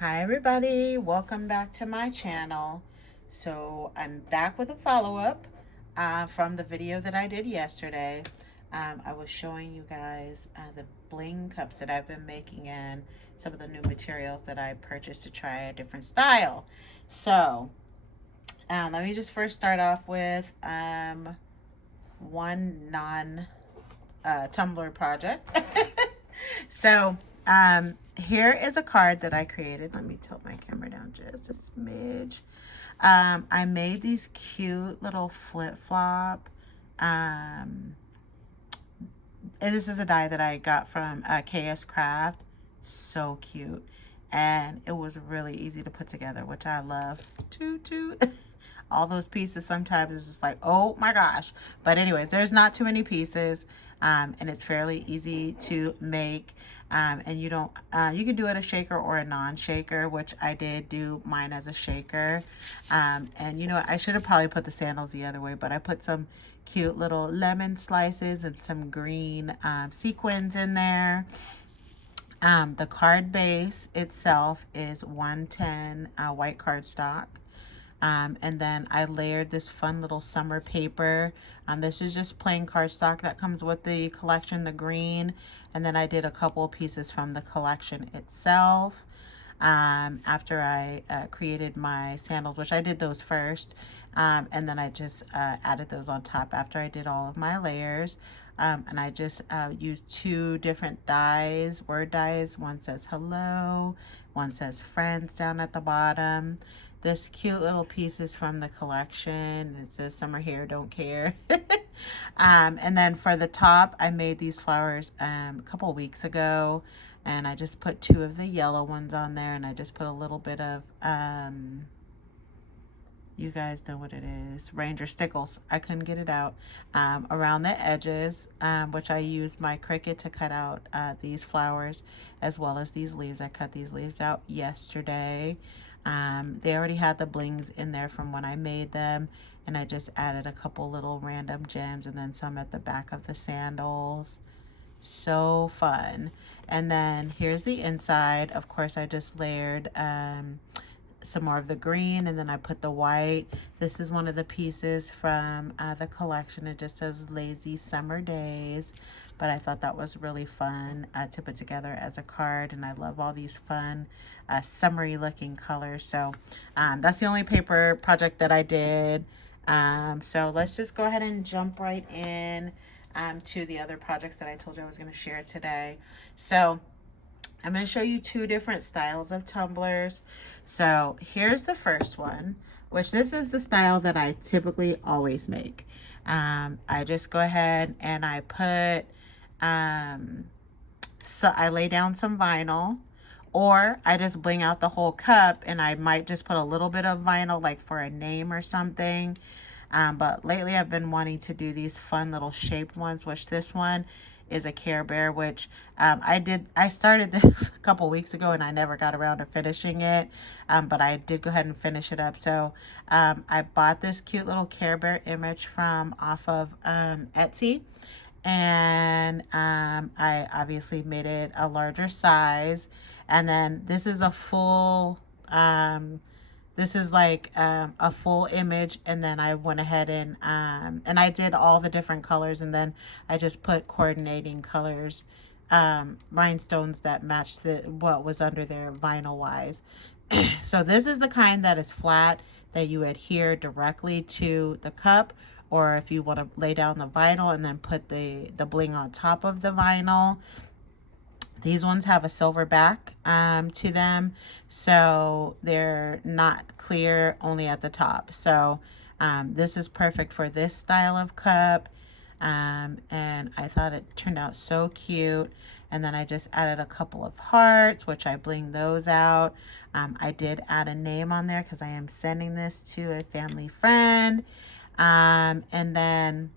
Hi everybody, welcome back to my channel. So I'm back with a follow-up from the video that I did yesterday. I was showing you guys the bling cups that I've been making and some of the new materials that I purchased to try a different style. So let me just first start off with one non Tumblr project. So here is a card that I created. Let me tilt my camera down just a smidge. I made these cute little flip-flop. And this is a die that I got from KS Craft. So cute. And it was really easy to put together, which I love. Toot toot. All those pieces sometimes it's just like, oh my gosh. But anyways, there's not too many pieces. And it's fairly easy to make. And you don't, you can do it a shaker or a non-shaker, which I did do mine as a shaker. And you know, I should have probably put the sandals the other way, but I put some cute little lemon slices and some green sequins in there. The card base itself is 110 white cardstock. And then I layered this fun little summer paper. This is just plain cardstock that comes with the collection, the green. And then I did a couple pieces from the collection itself. After I created my sandals, which I did those first. And then I just added those on top after I did all of my layers. And I just used two different dies, word dies. One says hello, one says friends down at the bottom. This cute little piece is from the collection. It says summer here, don't care. And then for the top, I made these flowers a couple weeks ago. And I just put two of the yellow ones on there. And I just put a little bit of, you guys know what it is, Ranger Stickles. I couldn't get it out. Around the edges, which I used my Cricut to cut out these flowers as well as these leaves. I cut these leaves out yesterday. They already had the blings in there from when I made them, and I just added a couple little random gems and then some at the back of the sandals. So fun. And then here's the inside. Of course, I just layered some more of the green, and then I put the white. This is one of the pieces from the collection. It just says lazy summer days, but I thought that was really fun to put together as a card, and I love all these fun summery looking colors. So that's the only paper project that I did. So let's just go ahead and jump right in to the other projects that I told you I was going to share today. So I'm going to show you two different styles of tumblers. So here's the first one, which this is the style that I typically always make. I just go ahead and I put, so I lay down some vinyl, or I just bling out the whole cup, and I might just put a little bit of vinyl like for a name or something. But lately I've been wanting to do these fun little shaped ones, which this one is a Care Bear, which I started this a couple weeks ago and I never got around to finishing it, but I did go ahead and finish it up. So I bought this cute little Care Bear image from off of Etsy, and I obviously made it a larger size. And then this is a full this is like a full image, and then I went ahead and I did all the different colors, and then I just put coordinating colors, rhinestones that matched what was under there vinyl wise. So this is the kind that is flat, that you adhere directly to the cup, or if you want to lay down the vinyl and then put the bling on top of the vinyl. These ones have a silver back to them, so they're not clear, only at the top. So this is perfect for this style of cup, and I thought it turned out so cute. And then I just added a couple of hearts, which I blinged those out. I did add a name on there because I am sending this to a family friend. And then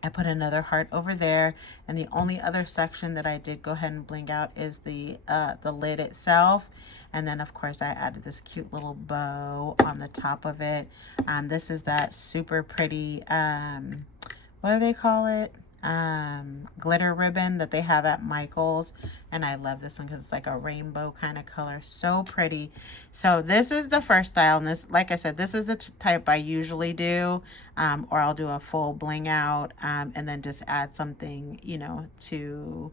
I put another heart over there, and the only other section that I did go ahead and bling out is the lid itself. And then of course I added this cute little bow on the top of it. This is that super pretty, what do they call it? glitter ribbon that they have at Michael's, and I love this one because it's like a rainbow kind of color, so pretty. So this is the first style, and this, like I said, this is the type I usually do, or I'll do a full bling out, and then just add something, you know, to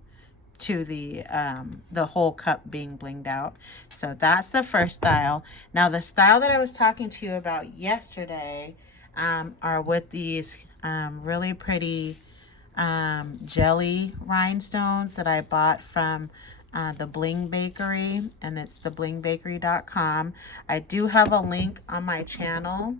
the whole cup being blinged out. So that's the first style. Now the style that I was talking to you about yesterday are with these really pretty jelly rhinestones that I bought from the Bling Bakery, and it's the blingbakery.com. I do have a link on my channel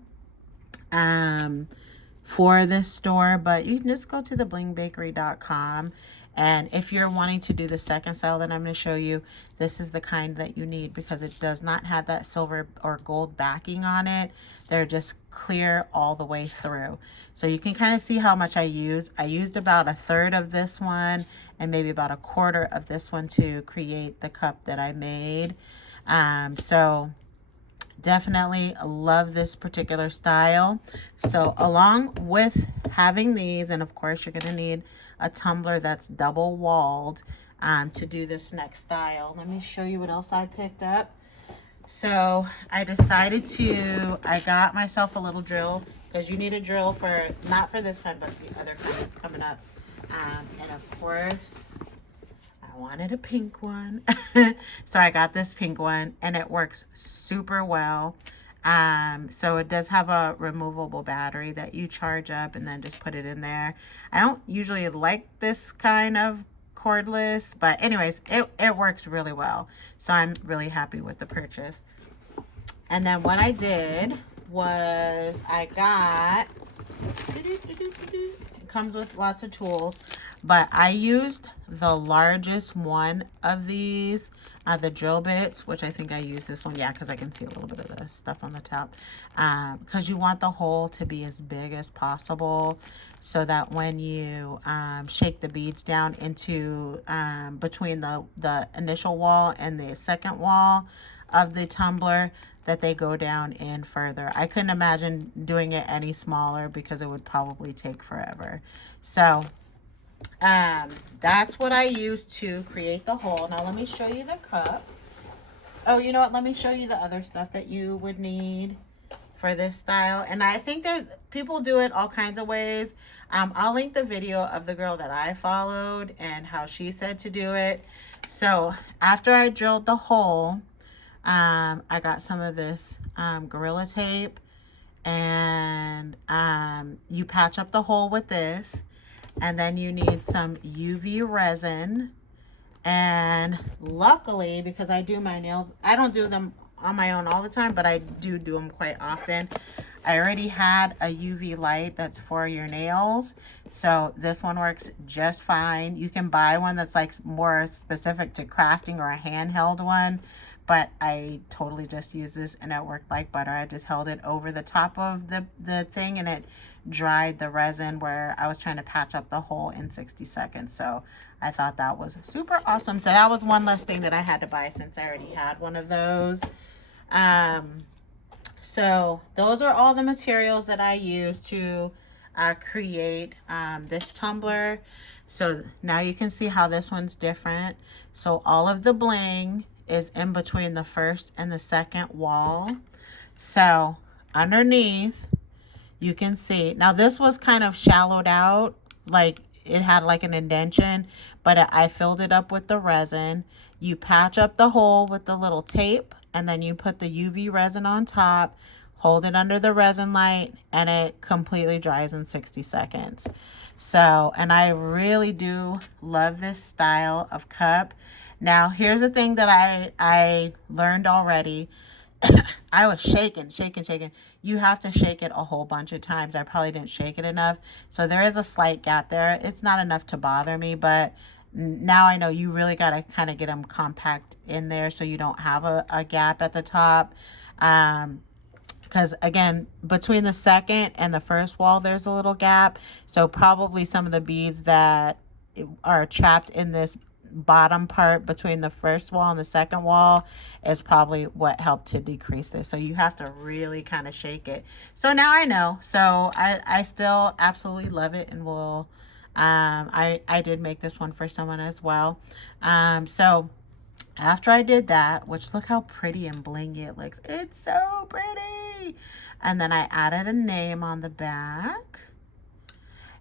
for this store, but you can just go to the blingbakery.com. And if you're wanting to do the second style that I'm going to show you, this is the kind that you need because it does not have that silver or gold backing on it. They're just clear all the way through. So you can kind of see how much I use. I used about 1/3 of this one and maybe about 1/4 of this one to create the cup that I made. So definitely love this particular style. So along with having these, and of course you're going to need a tumbler that's double walled to do this next style. Let me show you what else I picked up. So I decided I got myself a little drill, because you need a drill for, not for this kind, but the other kind that's coming up. And of course, I wanted a pink one. So I got this pink one, and it works super well. So it does have a removable battery that you charge up and then just put it in there. I don't usually like this kind of cordless, but anyways, it works really well. So I'm really happy with the purchase. And then what I did was I got, it comes with lots of tools, but I used the largest one of these, the drill bits, which I think I used this one, yeah, because I can see a little bit of the stuff on the top, because you want the hole to be as big as possible so that when you shake the beads down into between the initial wall and the second wall of the tumbler, that they go down in further. I couldn't imagine doing it any smaller because it would probably take forever. So that's what I used to create the hole. Now let me show you the cup. Oh, you know what? Let me show you the other stuff that you would need for this style. And I think there's people do it all kinds of ways. I'll link the video of the girl that I followed and how she said to do it. So after I drilled the hole, I got some of this Gorilla Tape, and you patch up the hole with this, and then you need some UV resin. And luckily, because I do my nails, I don't do them on my own all the time, but I do them quite often. I already had a UV light that's for your nails, so this one works just fine. You can buy one that's like more specific to crafting, or a handheld one, but I totally just used this and it worked like butter. I just held it over the top of the thing, and it dried the resin where I was trying to patch up the hole in 60 seconds. So I thought that was super awesome. So that was one less thing that I had to buy since I already had one of those. So those are all the materials that I used to create this tumbler. So now you can see how this one's different. So all of the bling is in between the first and the second wall. So underneath, you can see, now this was kind of shallowed out, like it had like an indentation, but I filled it up with the resin. You patch up the hole with the little tape, and then you put the UV resin on top, hold it under the resin light, and it completely dries in 60 seconds. So, and I really do love this style of cup. Now, here's the thing that I learned already. I was shaking. You have to shake it a whole bunch of times. I probably didn't shake it enough. So there is a slight gap there. It's not enough to bother me, but now I know you really got to kind of get them compact in there so you don't have a gap at the top. Because again, between the second and the first wall, there's a little gap. So probably some of the beads that are trapped in this bottom part between the first wall and the second wall is probably what helped to decrease this. So you have to really kind of shake it. So now I know. So I still absolutely love it, and will I did make this one for someone as well. So after I did that, which look how pretty and blingy it looks. It's so pretty. And then I added a name on the back.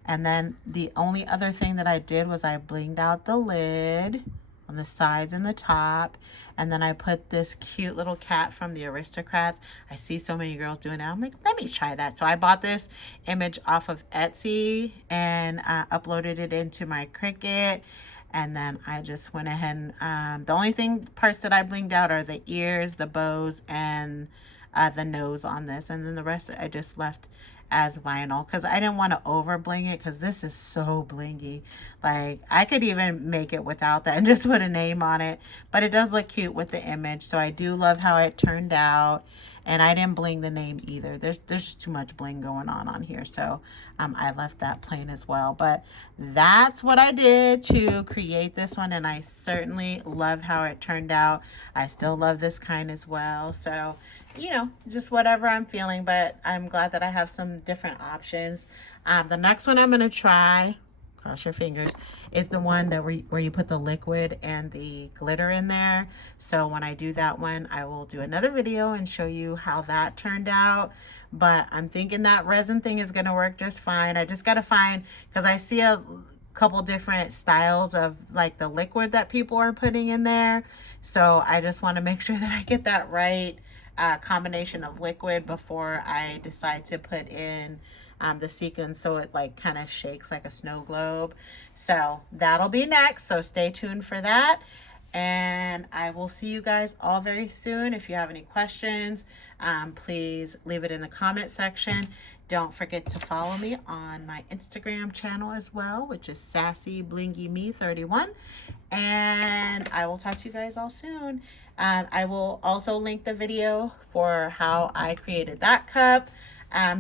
And then the only other thing that I did was I blinged out the lid on the sides and the top. And then I put this cute little cat from the Aristocrats. I see so many girls doing that. I'm like, let me try that. So I bought this image off of Etsy and uploaded it into my Cricut. And then I just went ahead and the only parts that I blinged out are the ears, the bows, and the nose on this. And then the rest I just left as vinyl because I didn't want to over bling it because this is so blingy. Like I could even make it without that and just put a name on it, but it does look cute with the image. So I do love how it turned out. And I didn't bling the name either. There's just too much bling going on here. So I left that plain as well. But that's what I did to create this one. And I certainly love how it turned out. I still love this kind as well. So, you know, just whatever I'm feeling. But I'm glad that I have some different options. The next one I'm going to try, cross your fingers, is the one that where you put the liquid and the glitter in there. So when I do that one, I will do another video and show you how that turned out. But I'm thinking that resin thing is going to work just fine. I just got to find, because I see a couple different styles of like the liquid that people are putting in there. So I just want to make sure that I get that right combination of liquid before I decide to put in the sequins so it like kind of shakes like a snow globe. So that'll be next, so stay tuned for that, and I will see you guys all very soon. If you have any questions, please leave it in the comment section. Don't forget to follow me on my Instagram channel as well, which is SassyBlingyMe31. And I will talk to you guys all soon. I will also link the video for how I created that cup.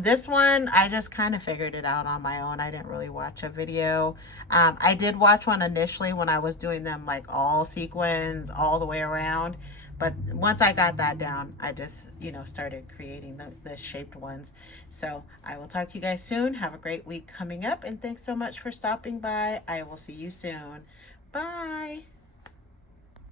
This one, I just kind of figured it out on my own. I didn't really watch a video. I did watch one initially when I was doing them like all sequins all the way around. But once I got that down, I just, you know, started creating the shaped ones. So I will talk to you guys soon. Have a great week coming up. And thanks so much for stopping by. I will see you soon. Bye.